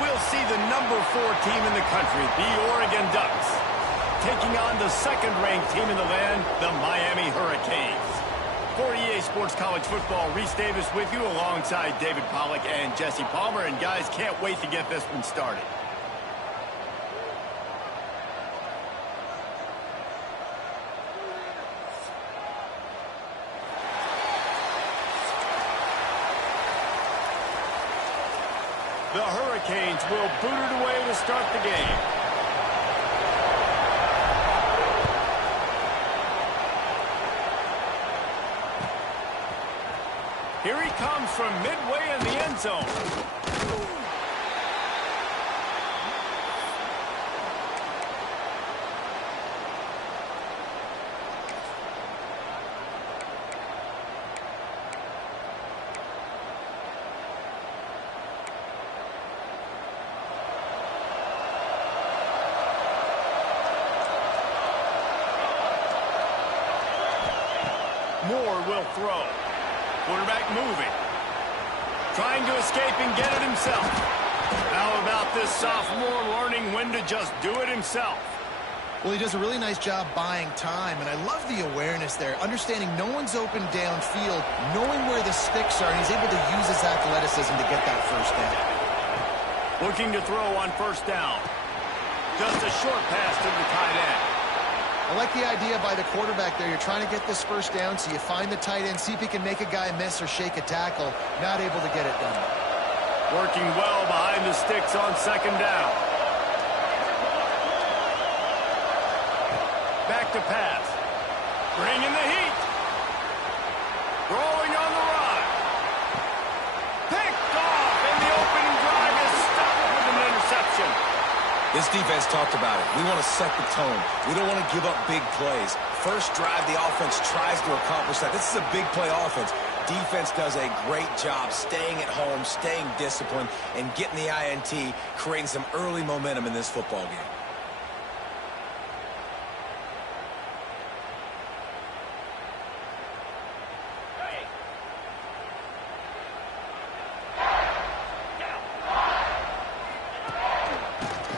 we'll see the #4 team in the country, the Oregon Ducks, taking on the second-ranked team in the land, the Miami Hurricanes. For EA Sports College Football, Reese Davis with you alongside David Pollack and Jesse Palmer. And guys, can't wait to get this one started. The Hurricanes will boot it away to start the game. Here he comes from midway in the end zone. Moore will throw. Quarterback moving. Trying to escape and get it himself. How about this sophomore learning when to just do it himself? Well, he does a really nice job buying time, and I love the awareness there. Understanding no one's open downfield, knowing where the sticks are, and he's able to use his athleticism to get that first down. Looking to throw on first down. Just a short pass to the tight end. I like the idea by the quarterback there. You're trying to get this first down, so you find the tight end, see if he can make a guy miss or shake a tackle. Not able to get it done. Working well behind the sticks on second down. Back to pass. Bringing the heat. Throwing on the run. Picked off, and the opening drive is stopped with an interception. This defense talked about it. We want to set the tone. We don't want to give up big plays. First drive, the offense tries to accomplish that. This is a big play offense. Defense does a great job staying at home, staying disciplined, and getting the INT, creating some early momentum in this football game.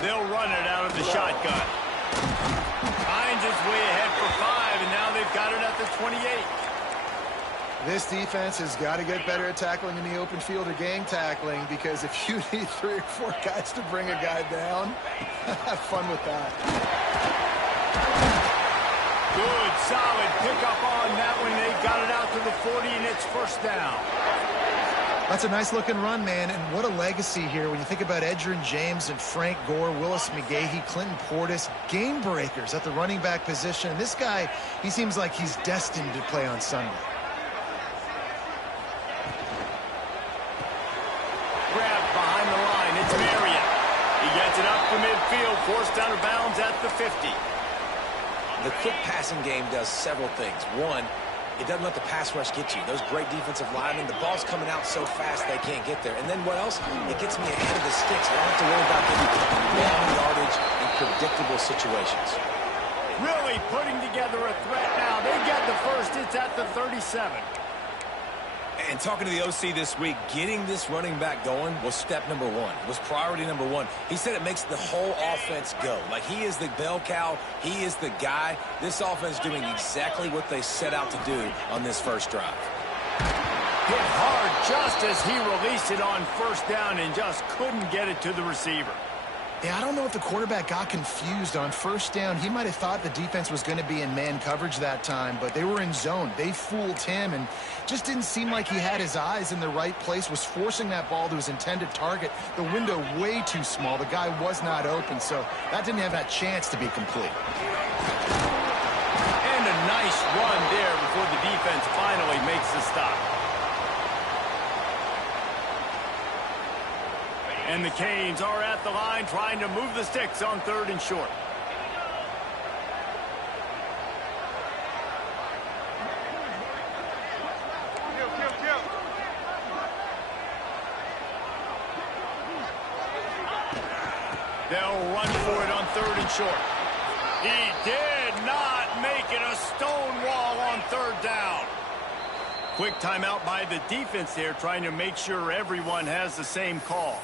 They'll run it out of the shotgun. Hines is way ahead for 5, and now they've got it at the 28. This defense has got to get better at tackling in the open field or gang tackling, because if you need 3 or 4 guys to bring a guy down, have fun with that. Good, solid pickup on that one. They got it out to the 40, and it's first down. That's a nice-looking run, man, and what a legacy here when you think about Edgerrin James and Frank Gore, Willis McGahee, Clinton Portis, game breakers at the running back position. And this guy, he seems like he's destined to play on Sunday. Grabbed behind the line. It's Marriott. He gets it up to midfield, forced out of bounds at the 50. The quick passing game does several things. One, it doesn't let the pass rush get you. Those great defensive linemen, the ball's coming out so fast they can't get there. And then what else? It gets me ahead of the sticks. I don't have to worry about getting long yardage in predictable situations. Really putting together a threat now. They get the first. It's at the 37. And talking to the OC this week, getting this running back going was step number 1. It was priority number 1. He said it makes the whole offense go. Like, he is the bell cow. He is the guy. This offense doing exactly what they set out to do on this first drive. Hit hard just as he released it on first down and just couldn't get it to the receiver. Yeah, I don't know if the quarterback got confused on first down. He might have thought the defense was going to be in man coverage that time, but they were in zone. They fooled him and just didn't seem like he had his eyes in the right place, was forcing that ball to his intended target. The window way too small. The guy was not open, so that didn't have that chance to be complete. And a nice run there before the defense finally makes the stop. And the Canes are at the line trying to move the sticks on 3rd and short. They'll run for it on 3rd and short. He did not make it a stone wall on 3rd down. Quick timeout by the defense there, trying to make sure everyone has the same call.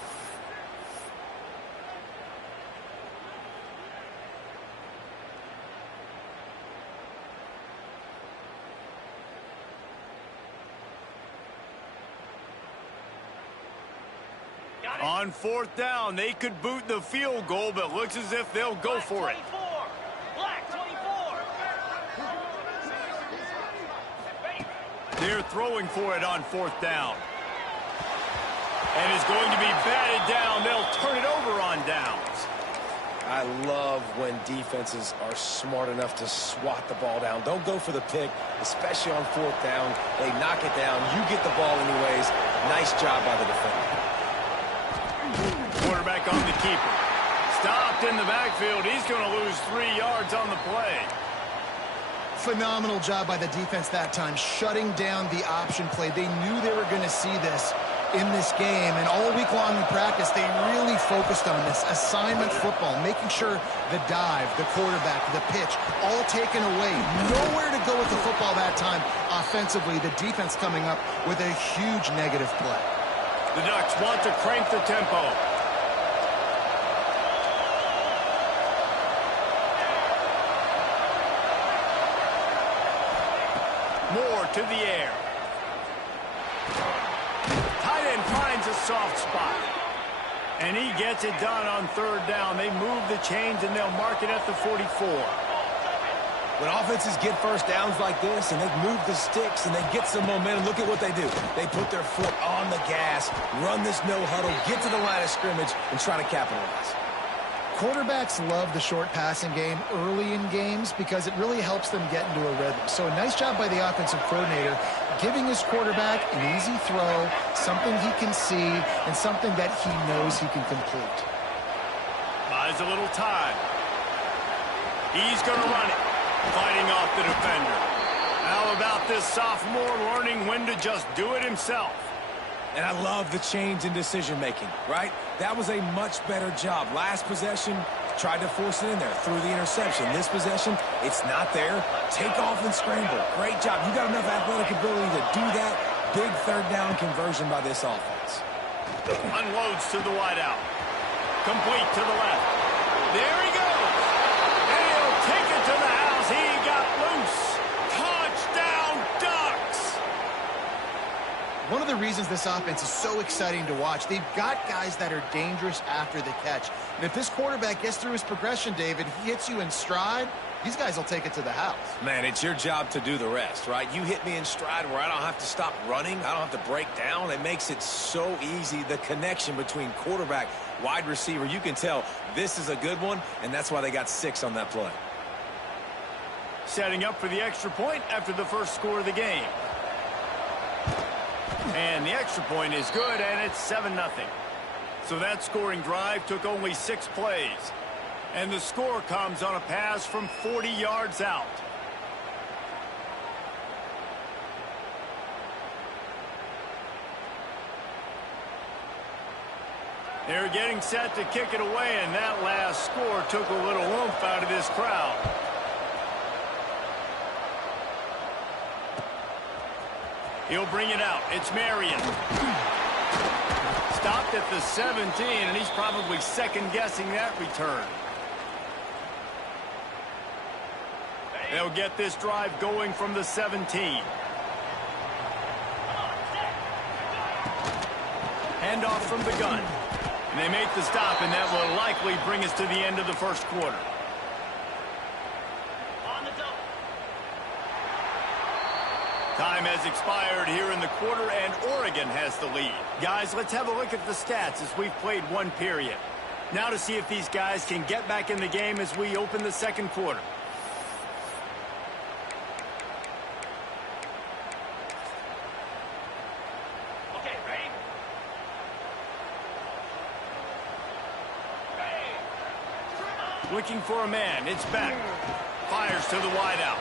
On fourth down, they could boot the field goal, but looks as if they'll go for it. They're throwing for it on fourth down. And it's going to be batted down. They'll turn it over on downs. I love when defenses are smart enough to swat the ball down. Don't go for the pick, especially on fourth down. They knock it down. You get the ball anyways. Nice job by the defender. Quarterback on the keeper. Stopped in the backfield. He's going to lose 3 yards on the play. Phenomenal job by the defense that time, shutting down the option play. They knew they were going to see this in this game, and all week long in practice, they really focused on this assignment football, making sure the dive, the quarterback, the pitch, all taken away. Nowhere to go with the football that time offensively. The defense coming up with a huge negative play. The Ducks want to crank the tempo. Moore to the air. Tight end finds a soft spot. And he gets it done on third down. They move the chains and they'll mark it at the 44. When offenses get first downs like this and they move the sticks and they get some momentum, look at what they do. They put their foot on the gas, run this no huddle, get to the line of scrimmage, and try to capitalize. Quarterbacks love the short passing game early in games because it really helps them get into a rhythm. So a nice job by the offensive coordinator giving his quarterback an easy throw, something he can see, and something that he knows he can complete. Buys a little time. He's going to run it, fighting off the defender. How about this sophomore learning when to just do it himself? And I love the change in decision-making, right? That was a much better job. Last possession, tried to force it in there, threw the interception. This possession, it's not there. Take off and scramble. Great job. You got enough athletic ability to do that. Big third down conversion by this offense. Unloads to the wideout. Complete to the left. There he goes. And he'll take it to the house. He got loose. Touchdown, Ducks. One of the reasons this offense is so exciting to watch, they've got guys that are dangerous after the catch. And if this quarterback gets through his progression, David, he hits you in stride, these guys will take it to the house. Man, it's your job to do the rest, right? You hit me in stride where I don't have to stop running. I don't have to break down. It makes it so easy, the connection between quarterback, wide receiver. You can tell this is a good one, and that's why they got 6 on that play. Setting up for the extra point after the first score of the game. And the extra point is good, and it's 7-0. So that scoring drive took only 6 plays. And the score comes on a pass from 40 yards out. They're getting set to kick it away, and that last score took a little oomph out of this crowd. He'll bring it out. It's Marion. Stopped at the 17, and he's probably second-guessing that return. They'll get this drive going from the 17. Handoff from the gun. And they make the stop, and that will likely bring us to the end of the first quarter. Time has expired here in the quarter, and Oregon has the lead. Guys, let's have a look at the stats as we've played one period. Now to see if these guys can get back in the game as we open the second quarter. Okay, ready? Looking for a man. It's back. Fires to the wideout.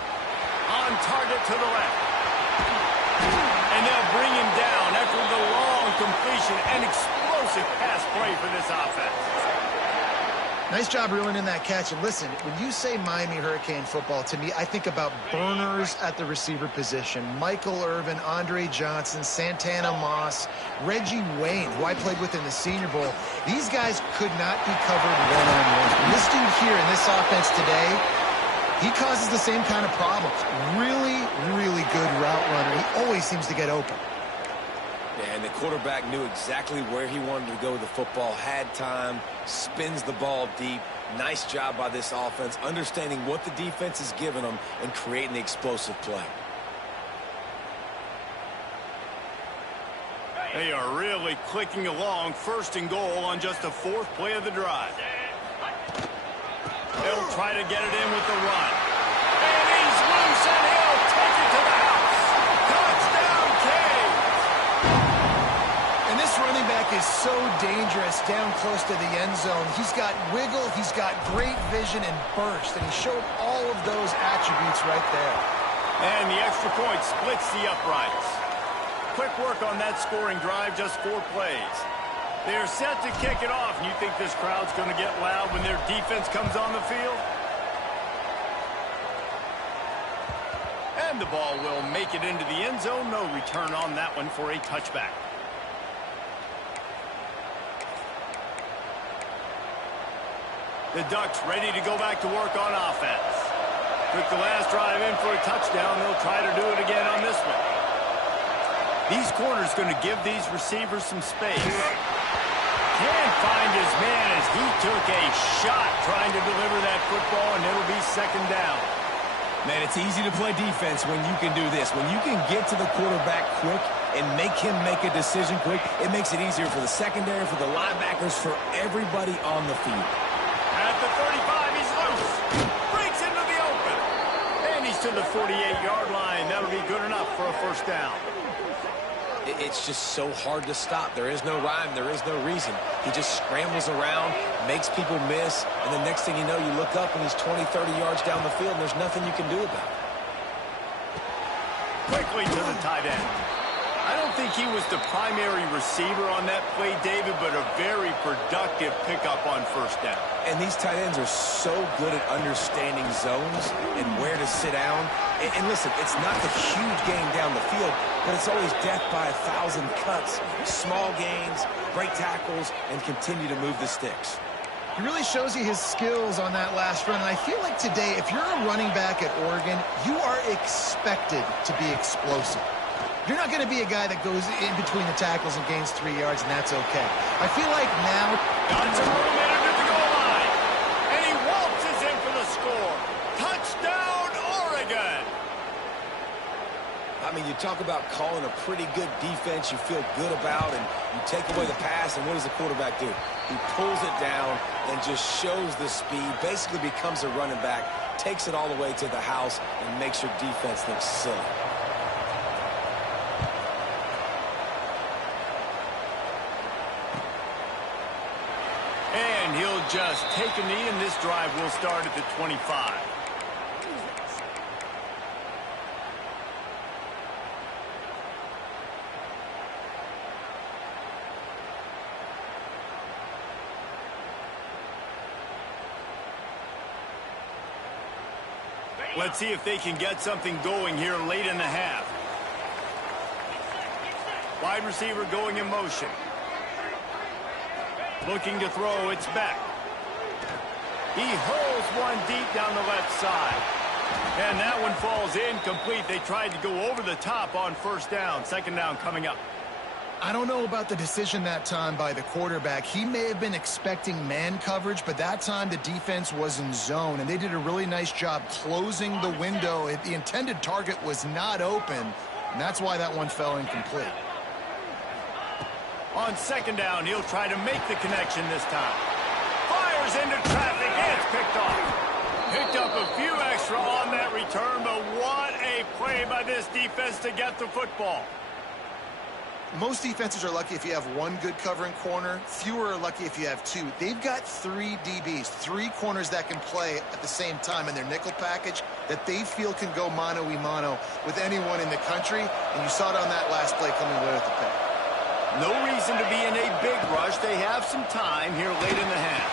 On target to the left. And they'll bring him down after the long completion. An explosive pass play for this offense. Nice job reeling in that catch. And listen, when you say Miami Hurricane football, to me, I think about burners at the receiver position. Michael Irvin, Andre Johnson, Santana Moss, Reggie Wayne, who I played with in the Senior Bowl. These guys could not be covered one-on-one. This dude here in this offense today, he causes the same kind of problems. Really, really good route runner. He always seems to get open. Yeah, and the quarterback knew exactly where he wanted to go with the football, had time, spins the ball deep. Nice job by this offense, understanding what the defense is giving them and creating the explosive play. They are really clicking along, 1st and goal on just the 4th play of the drive. They'll try to get it in with the run. And he's loose, and he'll take it to the house. Touchdown, Canes! And this running back is so dangerous down close to the end zone. He's got wiggle, he's got great vision and burst, and he showed all of those attributes right there. And the extra point splits the uprights. Quick work on that scoring drive, just 4 plays. They're set to kick it off, and you think this crowd's going to get loud when their defense comes on the field? And the ball will make it into the end zone. No return on that one for a touchback. The Ducks ready to go back to work on offense. Took the last drive in for a touchdown. They'll try to do it again on this one. These corners going to give these receivers some space. Can't find his man as he took a shot trying to deliver that football, and it'll be 2nd down. Man, it's easy to play defense when you can do this. When you can get to the quarterback quick and make him make a decision quick, it makes it easier for the secondary, for the linebackers, for everybody on the field. At the 35, he's loose. Breaks into the open. And he's to the 48-yard line. That'll be good enough for a 1st down. It's just so hard to stop. There is no rhyme. There is no reason. He just scrambles around, makes people miss, and the next thing you know, you look up and he's 20, 30 yards down the field, and there's nothing you can do about it. Quickly to the tight end. I don't think he was the primary receiver on that play, David, but a very productive pickup on 1st down. And these tight ends are so good at understanding zones and where to sit down. And listen, it's not the huge gain down the field, but it's always death by 1,000 cuts, small gains, break tackles, and continue to move the sticks. He really shows you his skills on that last run. And I feel like today, if you're a running back at Oregon, you are expected to be explosive. You're not going to be a guy that goes in between the tackles and gains 3 yards, and that's okay. I feel like now... Got some momentum at the goal line. And he waltzes in for the score. Touchdown, Oregon! I mean, you talk about calling a pretty good defense you feel good about, and you take away the pass, and what does the quarterback do? He pulls it down and just shows the speed, basically becomes a running back, takes it all the way to the house, and makes your defense look silly. And he'll just take a knee, and this drive will start at the 25. Let's see if they can get something going here late in the half. Wide receiver going in motion. Looking to throw, it's Beck. He hurls one deep down the left side. And that one falls incomplete. They tried to go over the top on 1st down. 2nd down coming up. I don't know about the decision that time by the quarterback. He may have been expecting man coverage, but that time the defense was in zone, and they did a really nice job closing the window. The intended target was not open, and that's why that one fell incomplete. On 2nd down, he'll try to make the connection this time. Fires into traffic, and it's picked off. Picked up a few extra on that return, but what a play by this defense to get the football. Most defenses are lucky if you have one good covering corner. Fewer are lucky if you have 2. They've got 3 DBs, 3 corners that can play at the same time in their nickel package that they feel can go mano-a-mano with anyone in the country. And you saw it on that last play coming away with the pick. No reason to be in a big rush. They have some time here late in the half.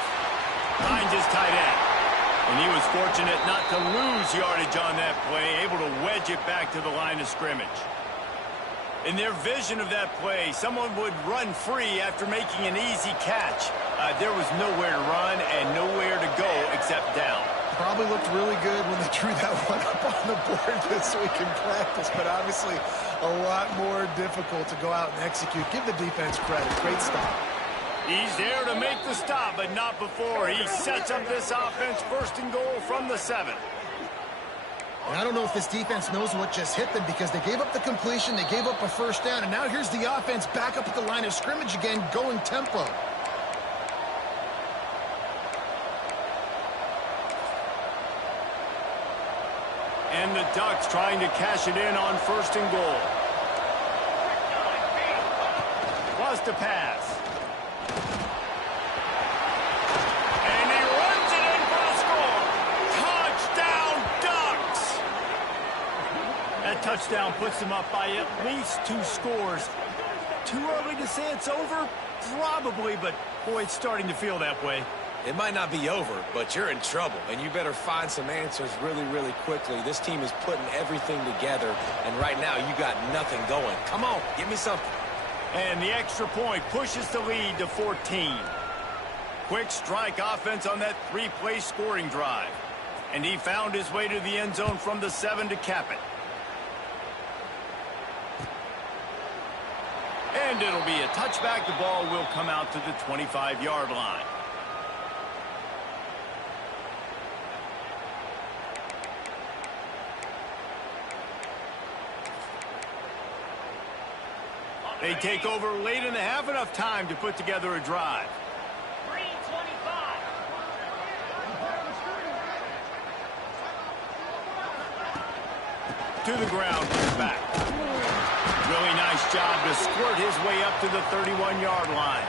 Finds his tight end. And he was fortunate not to lose yardage on that play, able to wedge it back to the line of scrimmage. In their vision of that play, someone would run free after making an easy catch. There was nowhere to run and nowhere to go except down. Probably looked really good when they drew that one up on the board this week in practice, but obviously a lot more difficult to go out and execute. Give the defense credit. Great stop. He's there to make the stop, but not before. He sets up this offense first and goal from the 7. And I don't know if this defense knows what just hit them because they gave up the completion, they gave up a first down, and now here's the offense back up at the line of scrimmage again, going tempo. And the Ducks trying to cash it in on first and goal. Wants to pass. And he runs it in for the score. Touchdown, Ducks! That touchdown puts them up by at least 2 scores. Too early to say it's over? Probably, but boy, it's starting to feel that way. It might not be over, but you're in trouble, and you better find some answers really, really quickly. This team is putting everything together, and right now you got nothing going. Come on, give me something. And the extra point pushes the lead to 14. Quick strike offense on that 3-play scoring drive. And he found his way to the end zone from the 7 to cap it. And it'll be a touchback. The ball will come out to the 25-yard line. They take over late in the half, enough time to put together a drive. 3:25. To the ground, back. Really nice job to squirt his way up to the 31-yard line.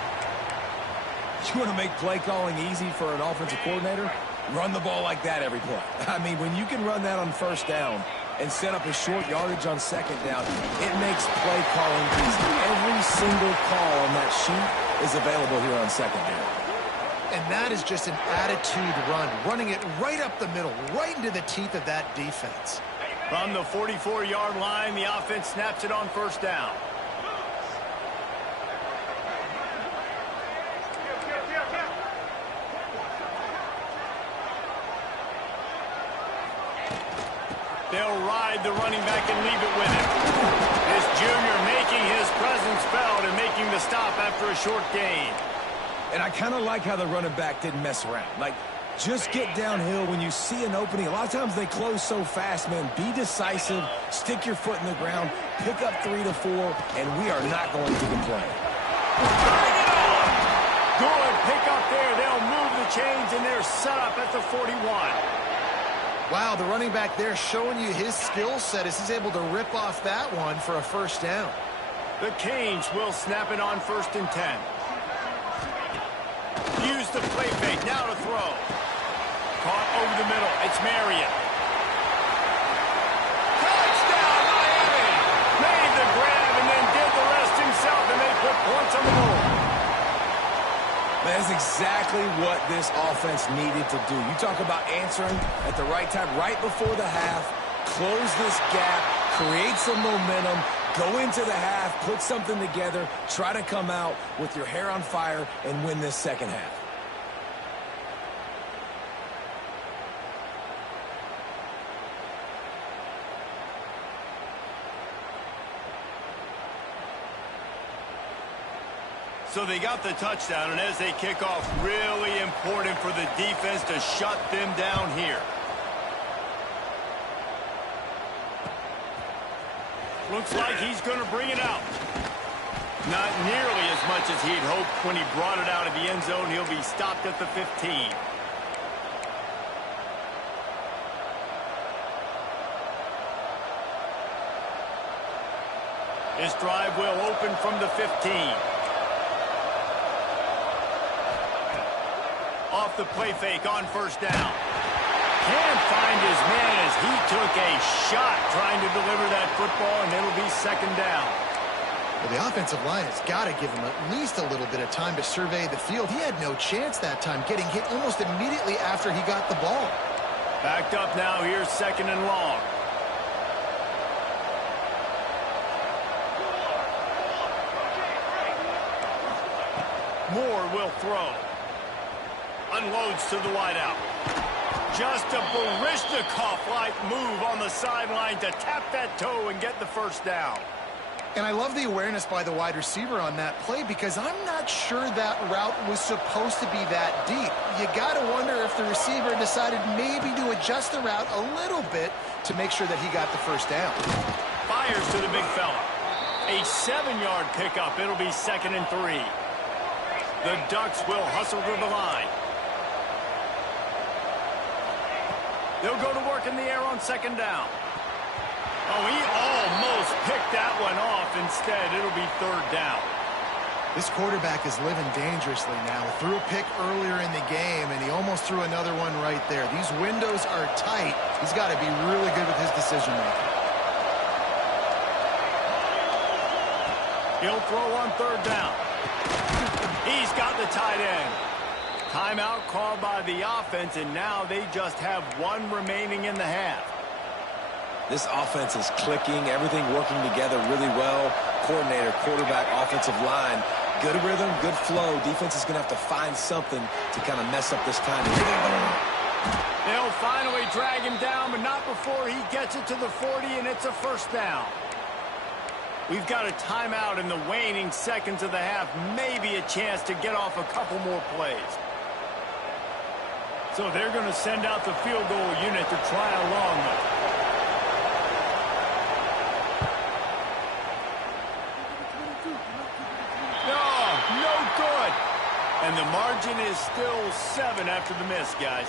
You want to make play calling easy for an offensive coordinator? Run the ball like that every play. I mean, when you can run that on first down and set up a short yardage on second down, it makes play calling easy. Every single call on that sheet is available here on second down. And that is just an attitude run, running it right up the middle, right into the teeth of that defense. From the 44-yard line, the offense snaps it on first down. They'll ride the running back and leave it with him. This junior making his presence felt and making the stop after a short gain. And I kind of like how the running back didn't mess around. Like, just get downhill when you see an opening. A lot of times they close so fast, man. Be decisive, stick your foot in the ground, pick up 3 to 4, and we are not going to complain. Bring it on! Good pick up there. They'll move the chains, and they're set up at the 41. Wow, the running back there showing you his skill set as he's able to rip off that one for a first down. The Canes will snap it on first and 10. Use the play fake, now to throw. Caught over the middle, it's Marion. Touchdown, Miami! Made the grab and then did the rest himself, and they put points on the board. Man, that's exactly what this offense needed to do. You talk about answering at the right time, right before the half, close this gap, create some momentum, go into the half, put something together, try to come out with your hair on fire and win this second half. So they got the touchdown, and as they kick off, really important for the defense to shut them down here. Looks like he's going to bring it out. Not nearly as much as he'd hoped when he brought it out of the end zone. He'll be stopped at the 15. This drive will open from the 15. Off the play fake on first down. Can't find his man as he took a shot trying to deliver that football, and it'll be second down. Well, the offensive line has got to give him at least a little bit of time to survey the field. He had no chance that time, getting hit almost immediately after he got the ball. Backed up now, here's second and long. Moore will throw. Unloads to the wideout. Just a Baryshnikov-like move on the sideline to tap that toe and get the first down. And I love the awareness by the wide receiver on that play because I'm not sure that route was supposed to be that deep. You got to wonder if the receiver decided maybe to adjust the route a little bit to make sure that he got the first down. Fires to the big fella. A 7-yard pickup. It'll be 2nd and 3. The Ducks will hustle to the line. They'll go to work in the air on 2nd down. Oh, he almost picked that one off. Instead, it'll be 3rd down. This quarterback is living dangerously now. Threw a pick earlier in the game, and he almost threw another one right there. These windows are tight. He's got to be really good with his decision-making. He'll throw on 3rd down. He's got the tight end. Timeout called by the offense, and now they just have one remaining in the half. This offense is clicking, everything working together really well. Coordinator, quarterback, offensive line, good rhythm, good flow. Defense is going to have to find something to kind of mess up this time. They'll finally drag him down, but not before he gets it to the 40, and it's a 1st down. We've got a timeout in the waning seconds of the half, maybe a chance to get off a couple more plays. So they're going to send out the field goal unit to try a long one. No good. And the margin is still 7 after the miss, guys.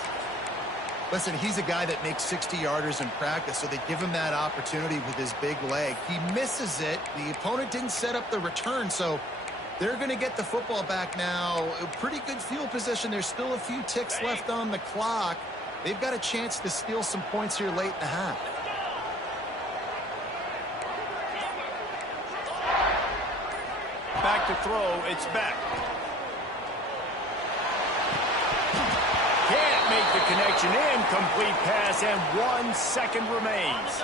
Listen, he's a guy that makes 60-yarders in practice, so they give him that opportunity with his big leg. He misses it. The opponent didn't set up the return, so they're going to get the football back now. A pretty good field position. There's still a few ticks left on the clock. They've got a chance to steal some points here late in the half. Back to throw. It's back. Can't make the connection. Incomplete pass, and 1 second remains.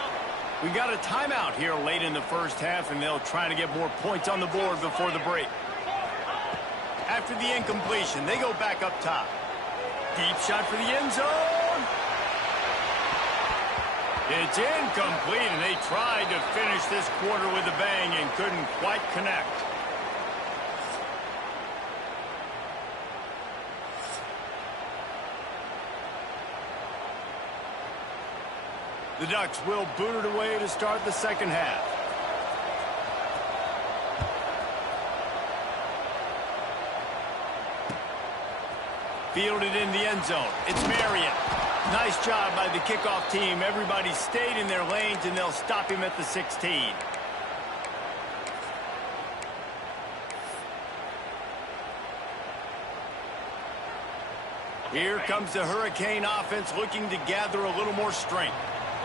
We got a timeout here late in the first half, and they'll try to get more points on the board before the break. After the incompletion, they go back up top. Deep shot for the end zone. It's incomplete, and they tried to finish this quarter with a bang and couldn't quite connect. The Ducks will boot it away to start the second half. Fielded in the end zone. It's Marion. Nice job by the kickoff team. Everybody stayed in their lanes, and they'll stop him at the 16. Here comes the Hurricane offense looking to gather a little more strength.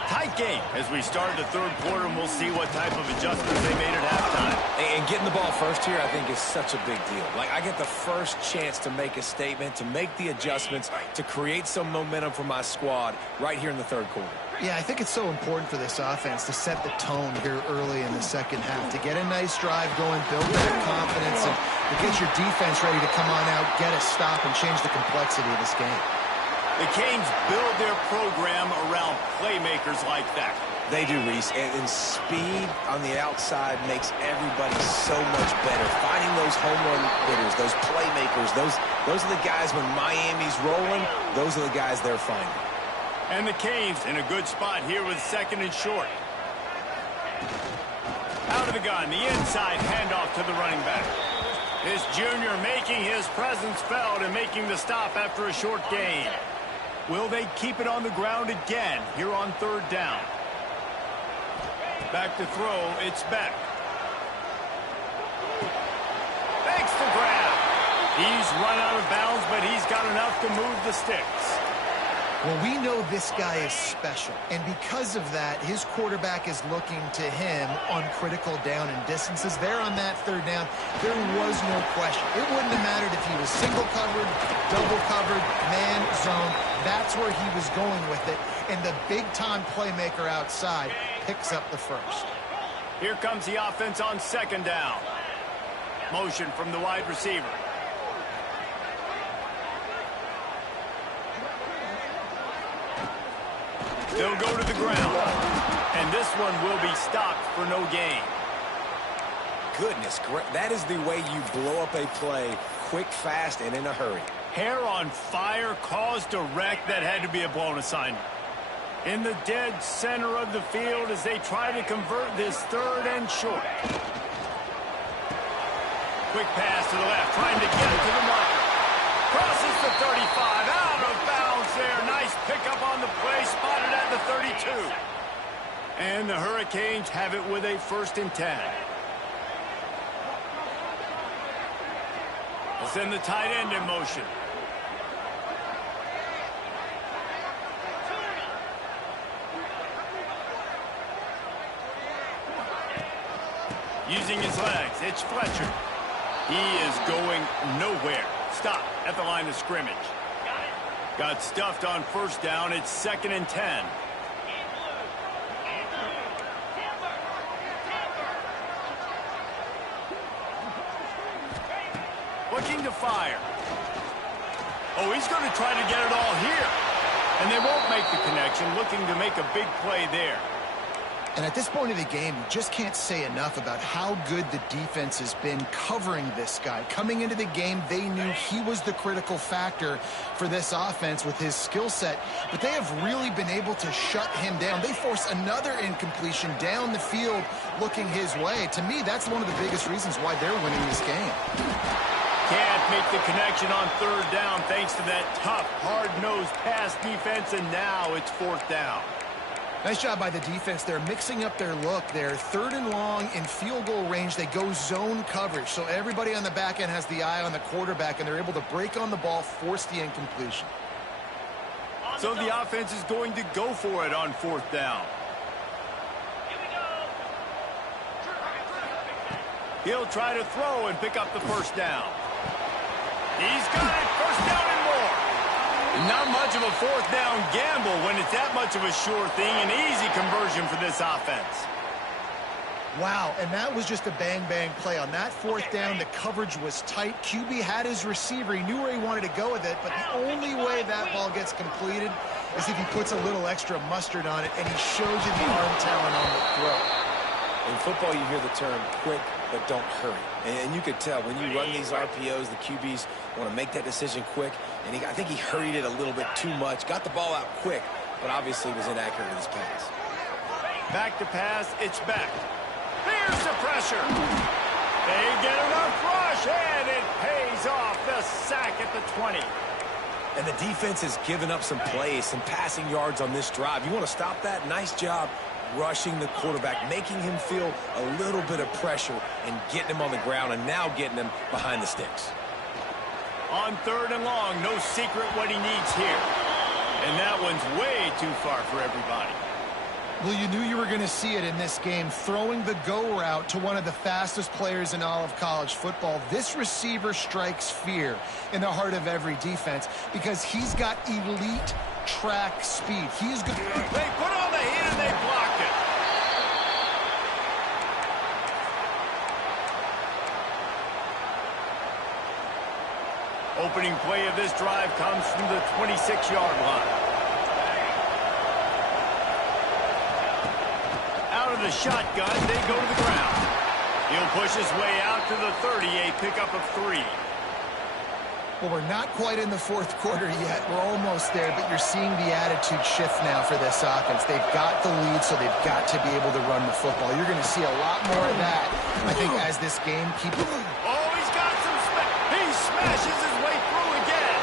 Tight game as we start the third quarter, and we'll see what type of adjustments they made at halftime. And getting the ball first here, I think, is such a big deal. Like, I get the first chance to make a statement, to make the adjustments, to create some momentum for my squad right here in the third quarter. Yeah, I think it's so important for this offense to set the tone here early in the second half, to get a nice drive going, build that confidence, and to get your defense ready to come on out, get a stop, and change the complexity of this game. The Canes build their program around playmakers like that. They do, Reese, and speed on the outside makes everybody so much better. Finding those home run hitters, those playmakers, those are the guys when Miami's rolling, those are the guys they're finding. And the Canes in a good spot here with 2nd and short. Out of the gun, the inside handoff to the running back. This junior making his presence felt and making the stop after a short gain. Will they keep it on the ground again here on 3rd down? Back to throw, it's Beck. Thanks to grab. He's run out of bounds, but he's got enough to move the sticks. Well, we know this guy is special, and because of that, his quarterback is looking to him on critical down and distances. There on that 3rd down, there was no question. It wouldn't have mattered if he was single covered, double covered, man, zone. That's where he was going with it, and the big-time playmaker outside picks up the first. Here comes the offense on 2nd down. Motion from the wide receiver. They'll go to the ground. And this one will be stopped for no gain. Goodness, that is the way you blow up a play quick, fast, and in a hurry. Hair on fire caused a wreck that had to be a blown assignment. In the dead center of the field as they try to convert this third and short. Quick pass to the left, trying to get it to the marker. Crosses the 35, out of bounds there. Nice pickup on the play, spotted at the 32. And the Hurricanes have it with a 1st and 10. We'll send the tight end in motion. Using his legs, it's Fletcher. He is going nowhere. Stop at the line of scrimmage. Got stuffed on 1st down. It's 2nd and 10. Looking to fire. Oh, he's going to try to get it all here. And they won't make the connection, looking to make a big play there. And at this point of the game, you just can't say enough about how good the defense has been covering this guy. Coming into the game, they knew he was the critical factor for this offense with his skill set, but they have really been able to shut him down. They force another incompletion down the field looking his way. To me, that's one of the biggest reasons why they're winning this game. Can't make the connection on 3rd down thanks to that tough, hard-nosed pass defense, and now it's 4th down. Nice job by the defense. They're mixing up their look. They're 3rd and long in field goal range. They go zone coverage. So everybody on the back end has the eye on the quarterback, and they're able to break on the ball, force the incompletion. So the offense is going to go for it on 4th down. He'll try to throw and pick up the 1st down. He's got it. 1st down and more. Not much of a 4th down gamble when it's that much of a sure thing. An easy conversion for this offense. Wow, and that was just a bang-bang play. On that 4th down, the coverage was tight. QB had his receiver. He knew where he wanted to go with it, but the only way that ball gets completed is if he puts a little extra mustard on it, and he shows you the arm talent on the throw. In football, you hear the term quick, but don't hurry. And you could tell when you run these RPOs, the QBs want to make that decision quick. And I think he hurried it a little bit too much. Got the ball out quick, but obviously was inaccurate in his pass. Back to pass, it's back. There's the pressure. They get enough rush, and it pays off. The sack at the 20. And the defense has given up some plays, some passing yards on this drive. You want to stop that? Nice job rushing the quarterback, making him feel a little bit of pressure and getting him on the ground and now getting him behind the sticks. On 3rd and long, no secret what he needs here. And that one's way too far for everybody. Well, you knew you were going to see it in this game, throwing the go route to one of the fastest players in all of college football. This receiver strikes fear in the heart of every defense because he's got elite track speed. He's good. They put on the heat and they blocked it. Opening play of this drive comes from the 26-yard line. Out of the shotgun, they go to the ground. He'll push his way out to the 38, pickup of 3. Well, we're not quite in the 4th quarter yet. We're almost there, but you're seeing the attitude shift now for this offense. They've got the lead, so they've got to be able to run the football. You're going to see a lot more of that, I think, as this game keeps... Oh, he's got some he smashes his way through again.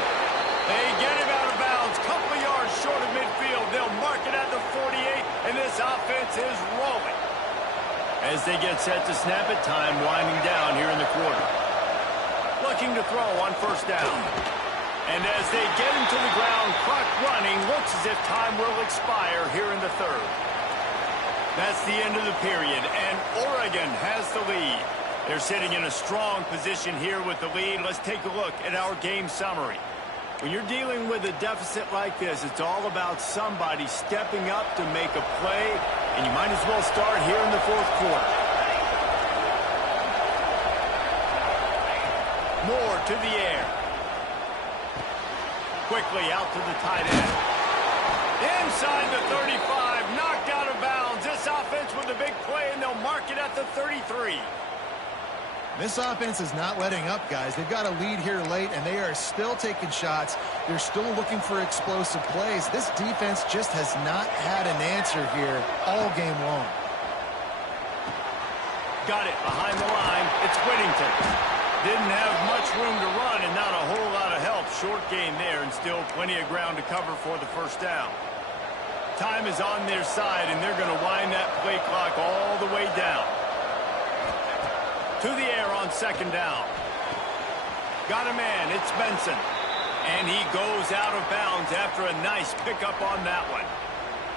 They get him out of bounds, couple of yards short of midfield. They'll mark it at the 48, and this offense is rolling. As they get set to snap it, time winding down here in the quarter. Looking to throw on 1st down. And as they get him to the ground, clock running, looks as if time will expire here in the 3rd. That's the end of the period, and Oregon has the lead. They're sitting in a strong position here with the lead. Let's take a look at our game summary. When you're dealing with a deficit like this, it's all about somebody stepping up to make a play, and you might as well start here in the 4th quarter. Moore to the air. Quickly out to the tight end. Inside the 35, knocked out of bounds. This offense with a big play, and they'll mark it at the 33. This offense is not letting up, guys. They've got a lead here late, and they are still taking shots. They're still looking for explosive plays. This defense just has not had an answer here all game long. Got it behind the line. It's Whittington. Didn't have much room to run and not a whole lot of help. Short gain there and still plenty of ground to cover for the first down. Time is on their side, and they're going to wind that play clock all the way down. To the air on second down. Got a man. It's Benson. And he goes out of bounds after a nice pickup on that one.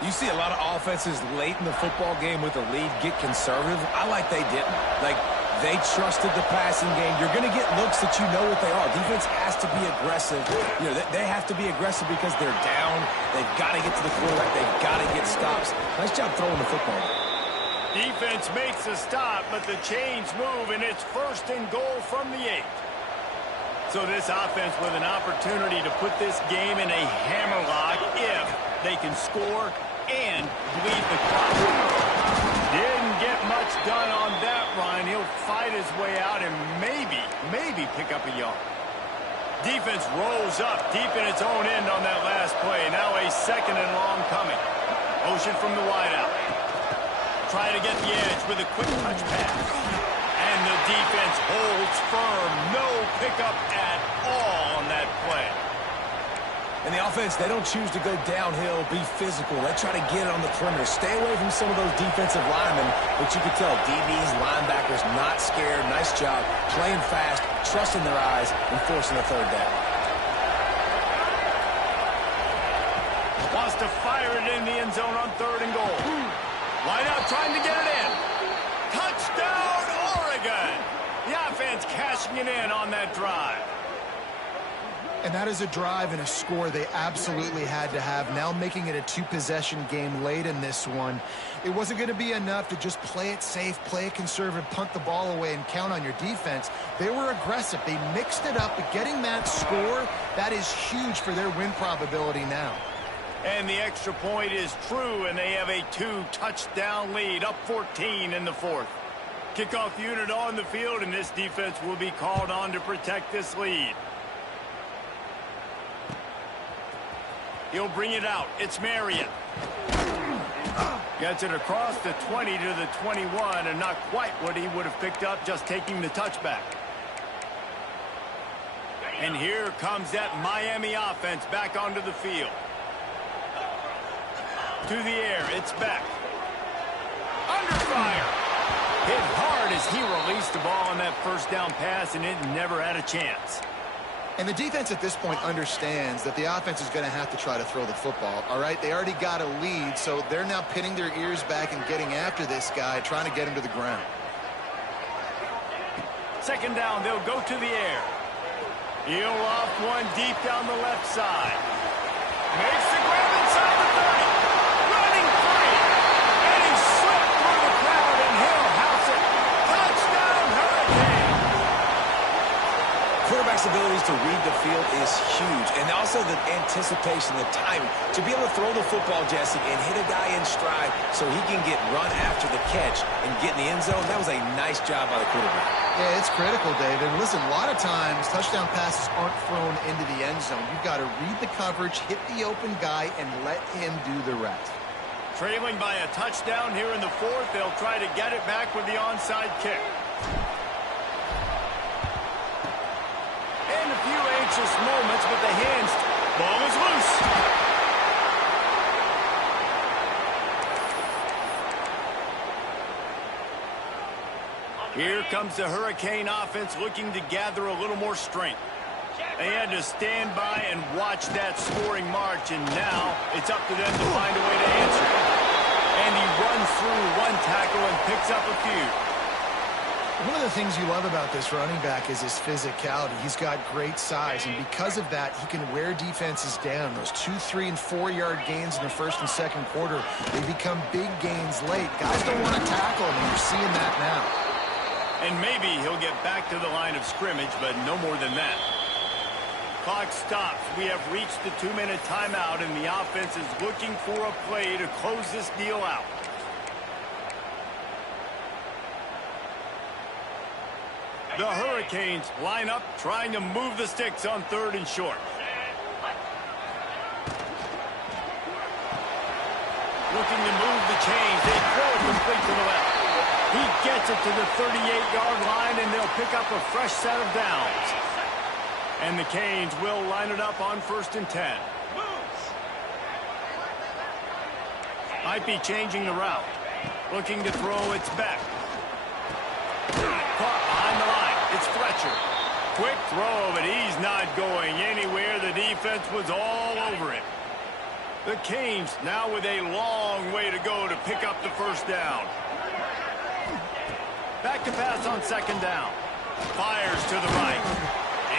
You see a lot of offenses late in the football game with a lead get conservative. I like they didn't. Like, they trusted the passing game. You're going to get looks that you know what they are. Defense has to be aggressive. You know, they have to be aggressive because they're down. They've got to get to the quarterback. They've got to get stops. Nice job throwing the football. Defense makes a stop, but the chains move, and it's 1st and goal from the 8. So this offense with an opportunity to put this game in a hammerlock if they can score and bleed the clock. Didn't get much done on that run. He'll fight his way out and maybe pick up a yard. Defense rolls up deep in its own end on that last play. Now a 2nd and long coming. Motion from the wideout. Try to get the edge with a quick touch pass. And the defense holds firm. No pickup at all on that play. And the offense, they don't choose to go downhill, be physical. They try to get it on the perimeter. Stay away from some of those defensive linemen, but you can tell DBs, linebackers, not scared. Nice job playing fast, trusting their eyes, and forcing the 3rd down. Wants to fire it in the end zone on 3rd and goal. Wide out trying to get it in. Touchdown, Oregon! The offense cashing it in on that drive. And that is a drive and a score they absolutely had to have. Now making it a 2-possession game late in this one. It wasn't going to be enough to just play it safe, play it conservative, punt the ball away, and count on your defense. They were aggressive. They mixed it up, but getting that score, that is huge for their win probability now. And the extra point is true, and they have a 2-touchdown lead, up 14 in the 4th. Kickoff unit on the field, and this defense will be called on to protect this lead. He'll bring it out. It's Marion. Gets it across the 20 to the 21, and not quite what he would have picked up just taking the touchback. And here comes that Miami offense back onto the field. To the air, it's Beck. Under fire. Hit hard as he released the ball on that 1st down pass, and it never had a chance. And the defense at this point understands that the offense is going to have to try to throw the football, all right? They already got a lead, so they're now pinning their ears back and getting after this guy, trying to get him to the ground. 2nd down, they'll go to the air. He'll off one deep down the left side. Makes the grab inside the 30. Running free. And he slipped through the crowd, and he'll house it. Touchdown, Hurricane. Quarterback's abilities to read the field is huge. And also the anticipation, the timing. To be able to throw the football, Jesse, and hit a guy in stride so he can get run after the catch and get in the end zone, that was a nice job by the quarterback. Yeah, it's critical, David. Listen, a lot of times touchdown passes aren't thrown into the end zone. You've got to read the coverage, hit the open guy, and let him do the rest. Trailing by a touchdown here in the 4th, they'll try to get it back with the onside kick. And a few anxious moments with the hands. Ball is loose. Here comes the Hurricane offense looking to gather a little more strength. They had to stand by and watch that scoring march, and now it's up to them to find a way to answer it. And he runs through one tackle and picks up a few. One of the things you love about this running back is his physicality. He's got great size, and because of that, he can wear defenses down. Those 2-, 3-, and 4-yard gains in the 1st and 2nd quarter, they become big gains late. Guys don't want to tackle him, and you're seeing that now. And maybe he'll get back to the line of scrimmage, but no more than that. Clock stops. We have reached the 2-minute timeout, and the offense is looking for a play to close this deal out. The Hurricanes line up, trying to move the sticks on 3rd and short. Looking to move the chains. They throw it complete to the left. He gets it to the 38-yard line, and they'll pick up a fresh set of downs. And the Canes will line it up on 1st and 10. Might be changing the route. Looking to throw, it's back. Caught behind the line. It's Fletcher. Quick throw, but he's not going anywhere. The defense was all over him. The Canes now with a long way to go to pick up the 1st down. Back to pass on 2nd down. Fires to the right.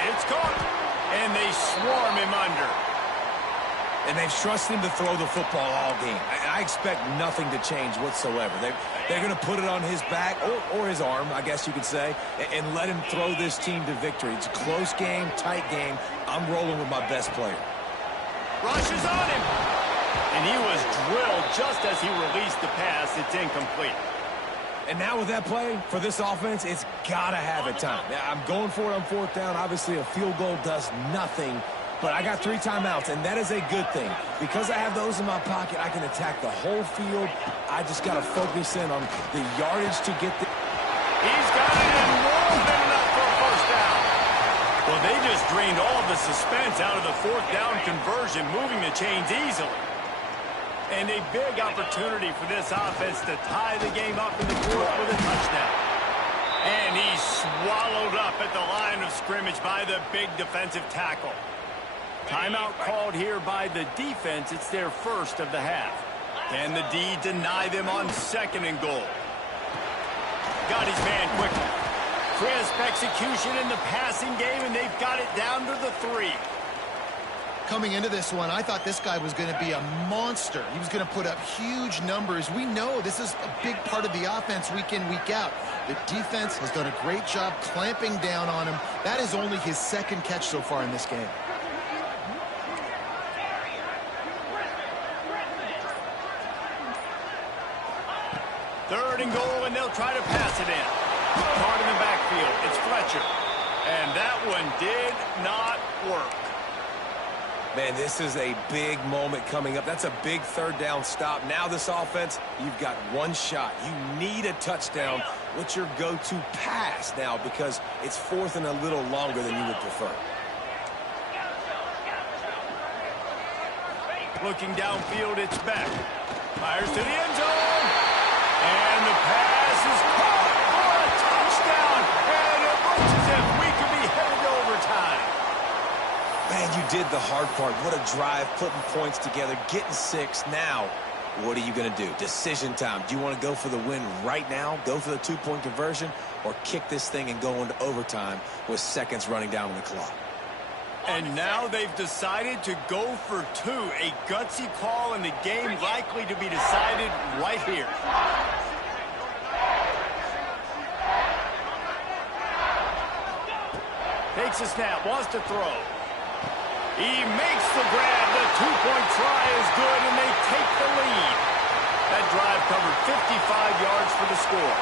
It's caught. And they swarm him under. And they've trusted him to throw the football all game. I expect nothing to change whatsoever. They're going to put it on his back, or his arm, I guess you could say, and let him throw this team to victory. It's a close game, tight game. I'm rolling with my best player. Rushes on him. And he was drilled just as he released the pass. It's incomplete. And now with that play, for this offense, it's got to have it time. I'm going for it on 4th down. Obviously, a field goal does nothing. But I got 3 timeouts, and that is a good thing. Because I have those in my pocket, I can attack the whole field. I just got to focus in on the yardage to get the... He's got it and more than enough for a 1st down. Well, they just drained all of the suspense out of the 4th down conversion, moving the chains easily. And a big opportunity for this offense to tie the game up in the 4th with a touchdown. And he's swallowed up at the line of scrimmage by the big defensive tackle. Timeout called here by the defense. It's their 1st of the half. Can the D deny them on 2nd and goal? Got his man quickly. Crisp execution in the passing game, and they've got it down to the 3. Coming into this one, I thought this guy was going to be a monster. He was going to put up huge numbers. We know this is a big part of the offense week in, week out. The defense has done a great job clamping down on him. That is only his 2nd catch so far in this game. Third and goal, and they'll try to pass it in. Caught in the backfield. It's Fletcher. And that one did not work. Man, this is a big moment coming up. That's a big 3rd down stop. Now this offense, you've got 1 shot. You need a touchdown. What's your go-to pass now? Because it's 4th and a little longer than you would prefer. Looking downfield, it's back. Fires to the end zone. And the pass is caught for a touchdown. And it looks as if we could be headed to overtime. Man, you did the hard part. What a drive, putting points together, getting 6. Now, what are you going to do? Decision time. Do you want to go for the win right now, go for the 2-point conversion, or kick this thing and go into overtime with seconds running down on the clock? And now they've decided to go for 2. A gutsy call, and the game likely to be decided right here. Takes a snap, wants to throw. He makes the grab. The 2-point try is good, and they take the lead. That drive covered 55 yards for the score.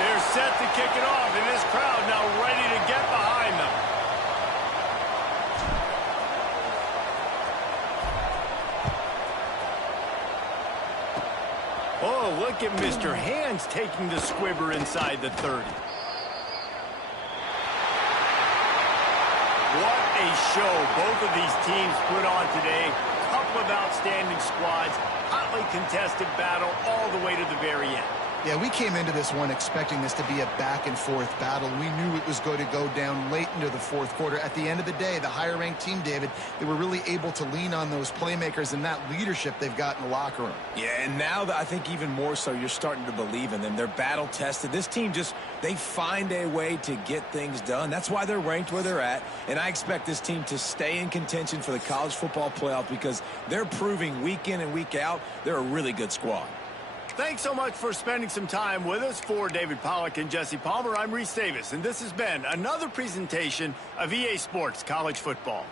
They're set to kick it off, and this crowd now ready to get behind them. Oh, look at Mr. Hands taking the squibber inside the 30. What a show both of these teams put on today. Couple of outstanding squads, hotly contested battle all the way to the very end. Yeah, we came into this one expecting this to be a back-and-forth battle. We knew it was going to go down late into the 4th quarter. At the end of the day, the higher-ranked team, David, they were really able to lean on those playmakers and that leadership they've got in the locker room. Yeah, and now I think even more so, you're starting to believe in them. They're battle-tested. This team they find a way to get things done. That's why they're ranked where they're at. And I expect this team to stay in contention for the college football playoff because they're proving week in and week out they're a really good squad. Thanks so much for spending some time with us. For David Pollack and Jesse Palmer, I'm Reese Davis, and this has been another presentation of EA Sports College Football.